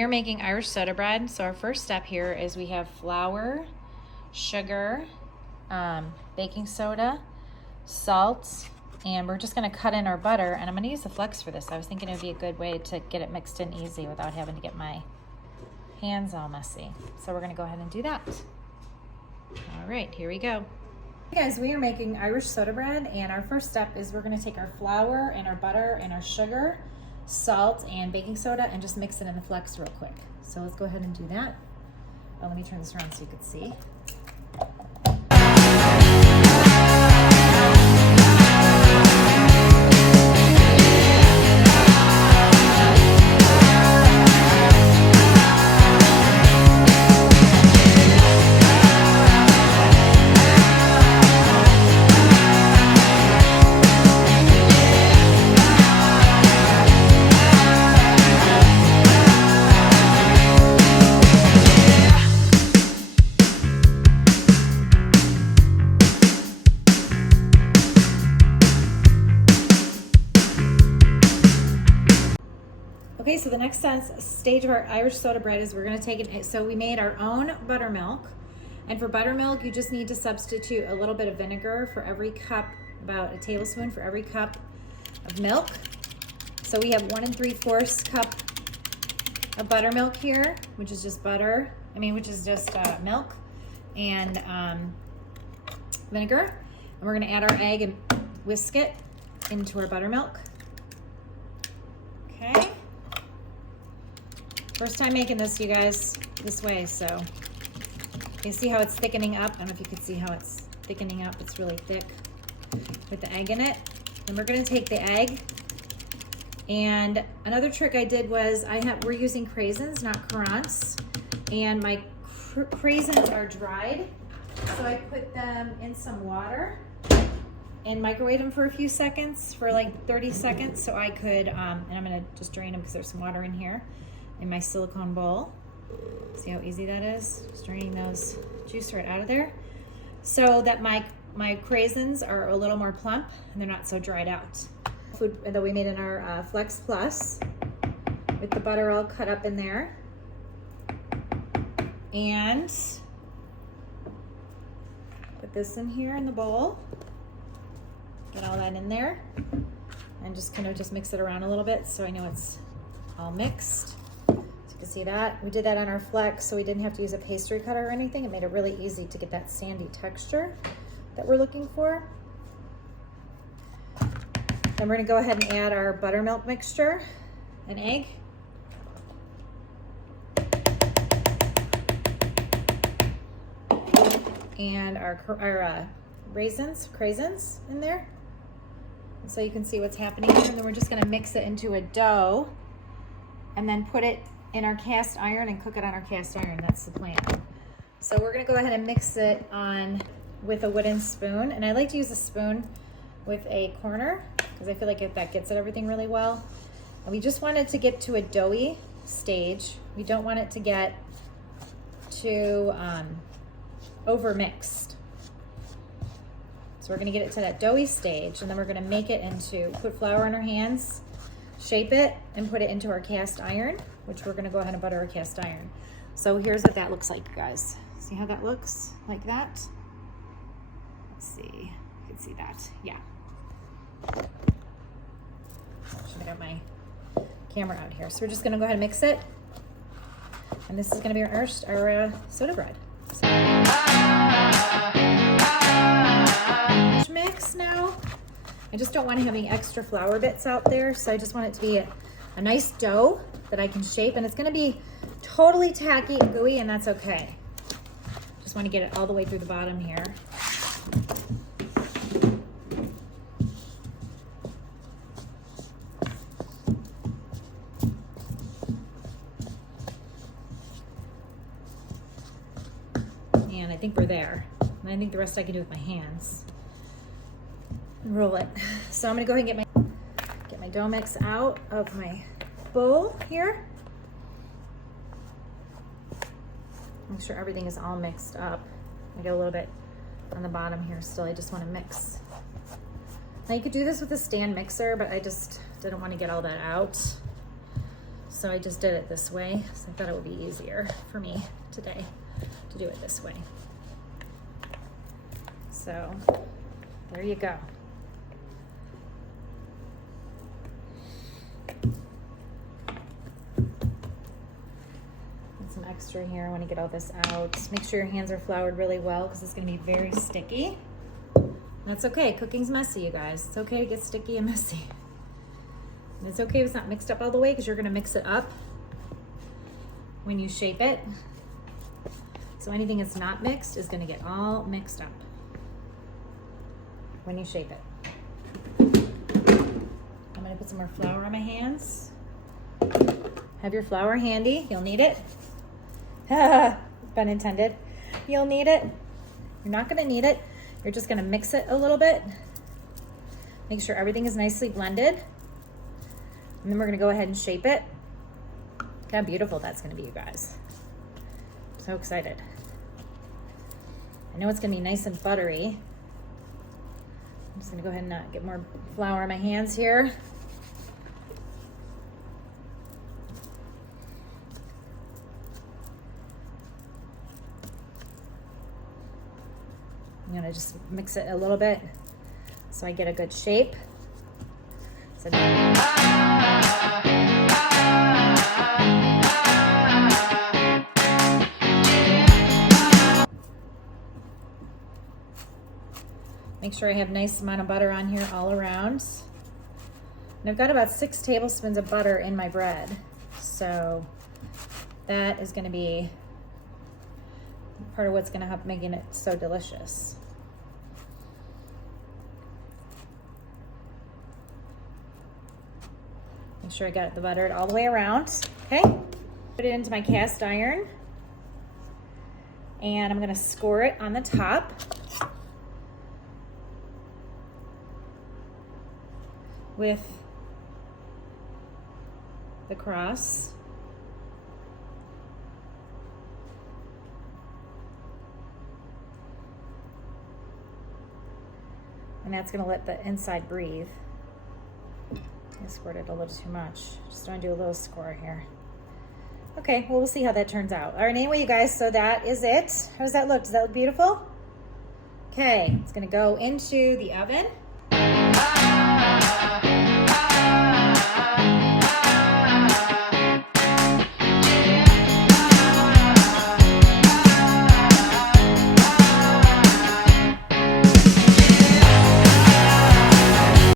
we are making Irish soda bread. So our first step here is we have flour, sugar, baking soda, salt, and we're just gonna cut in our butter, and I'm gonna use the Flex for this. I was thinking it would be a good way to get it mixed in easy without having to get my hands all messy. So we're gonna go ahead and do that. All right, here we go. Hey guys, we are making Irish soda bread, and our first step is we're gonna take our flour and our butter and our sugar, salt, and baking soda and just mix it in the Flex real quick. So let's go ahead and do that. Oh, let me turn this around so you can see. Okay, so the next stage of our Irish soda bread is we're gonna take it, so we made our own buttermilk. And for buttermilk, you just need to substitute a little bit of vinegar for every cup, about a tablespoon for every cup of milk. So we have 1 3/4 cup of buttermilk here, which is just which is just milk and vinegar. And we're gonna add our egg and whisk it into our buttermilk. Okay. First time making this, you guys, this way, so you see how it's thickening up. I don't know if you can see how it's thickening up. It's really thick with the egg in it. And we're gonna take the egg, and another trick I did was we're using craisins, not currants, and my craisins are dried, so I put them in some water and microwave them for a few seconds, for like 30 seconds, so I could, and I'm gonna just drain them because there's some water in here, in my silicone bowl. See how easy that is? Just draining those juice right out of there, so that my craisins are a little more plump and they're not so dried out. Food that we made in our Flex Plus, with the butter all cut up in there, and put this in here in the bowl. Get all that in there, and just kind of just mix it around a little bit so I know it's all mixed. You see that? We did that on our Flex, so we didn't have to use a pastry cutter or anything. It made it really easy to get that sandy texture that we're looking for. Then we're gonna go ahead and add our buttermilk mixture, an egg, and our craisins in there. And so you can see what's happening here. And then we're just gonna mix it into a dough and then put it in our cast iron and cook it on our cast iron. That's the plan. So we're gonna go ahead and mix it on with a wooden spoon. And I like to use a spoon with a corner because I feel like that gets at everything really well. And we just want it to get to a doughy stage. We don't want it to get too over mixed. So we're gonna get it to that doughy stage, and then we're gonna make it put flour on our hands, shape it, and put it into our cast iron, which we're gonna go ahead and butter our cast iron. So here's what that looks like, you guys. See how that looks? Like that? Let's see, you can see that, yeah. Should have got my camera out here. So we're just gonna go ahead and mix it. And this is gonna be our soda bread. So, mix now. I just don't want to have any extra flour bits out there, so I just want it to be a nice dough that I can shape, and it's going to be totally tacky and gooey, and that's okay. Just want to get it all the way through the bottom here. And I think we're there. And I think the rest I can do with my hands. And roll it. So I'm gonna go ahead and get my dough mix out of my bowl here. Make sure everything is all mixed up. I get a little bit on the bottom here still. I just want to mix. Now you could do this with a stand mixer, but I just didn't want to get all that out. So I just did it this way. So I thought it would be easier for me today to do it this way. So there you go. Some extra here. I want to get all this out. Make sure your hands are floured really well because it's going to be very sticky. That's okay. Cooking's messy, you guys. It's okay to get sticky and messy. And it's okay if it's not mixed up all the way because you're going to mix it up when you shape it. So anything that's not mixed is going to get all mixed up when you shape it. I'm going to put some more flour on my hands. Have your flour handy. You'll need it. Pun intended. You'll need it. You're not going to need it. You're just going to mix it a little bit. Make sure everything is nicely blended. And then we're going to go ahead and shape it. Look how beautiful that's going to be, you guys. I'm so excited. I know it's going to be nice and buttery. I'm just going to go ahead and get more flour on my hands here. I'm gonna just mix it a little bit so I get a good shape. So make sure I have a nice amount of butter on here all around. And I've got about 6 tablespoons of butter in my bread. So that is gonna be part of what's gonna help making it so delicious. Make sure I got the butter all the way around, okay? Put it into my cast iron and I'm gonna score it on the top. With the cross. And that's gonna let the inside breathe. I squirted a little too much. Just want to do a little score here. Okay, well, we'll see how that turns out. All right, anyway, you guys, so that is it. How does that look? Does that look beautiful? Okay, it's gonna go into the oven.